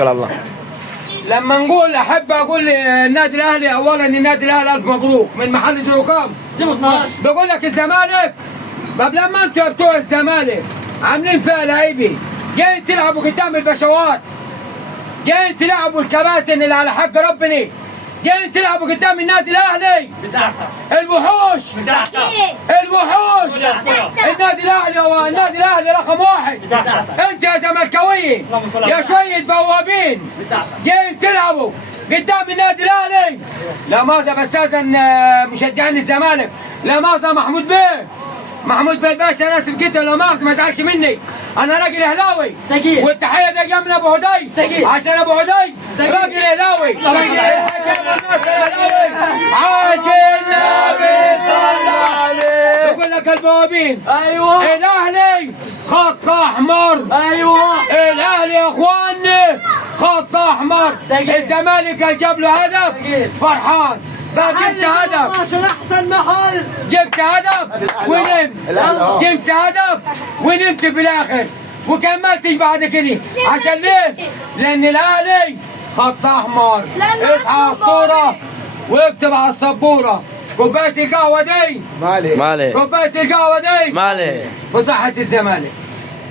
الله. لما نقول احب اقول النادي الاهلي اولا النادي الاهلي الف مبروك من محل زيرو كام؟ 12. بقول لك الزمالك. طب لما انتوا بتوع الزمالك عاملين فيها لعيبه جايين تلعبوا قدام البشوات، جايين تلعبوا الكباتن اللي على حق ربنا، جايين تلعبوا قدام النادي الاهلي الوحوش الوحوش. النادي الاهلي هو النادي الاهلي رقم واحد. انت يا زملكاويين يا شويه بوابين جايين تلعبوا قدام النادي الاهلي. لا مؤاخذه بستاذن مشجعين الزمالك، لا مؤاخذه محمود بيه الباشا، انا اسف جدا، لا مؤاخذه ما تزعلش مني، انا راجل اهلاوي والتحيه دي جايه من ابو هدي عشان ابو هدي راجل اهلاوي. عاش النبي صلى عليه. بقول لك البوابين ايوه الاهلي خط احمر، ايوه الاهلي يا اخواني خط احمر. الزمالك جاب له هدف فرحان، بقى جبت هدف عشان احسن محل، جبت هدف ونمت، جبت هدف ونمت بالاخر وكملتش بعد كده. عشان ليه؟ لان الاهلي خط احمر. اصحى على الصوره واكتب على السبوره كوبايه القهوه دي مالي كوبايه القهوه دي مالي بصحه الزمالك.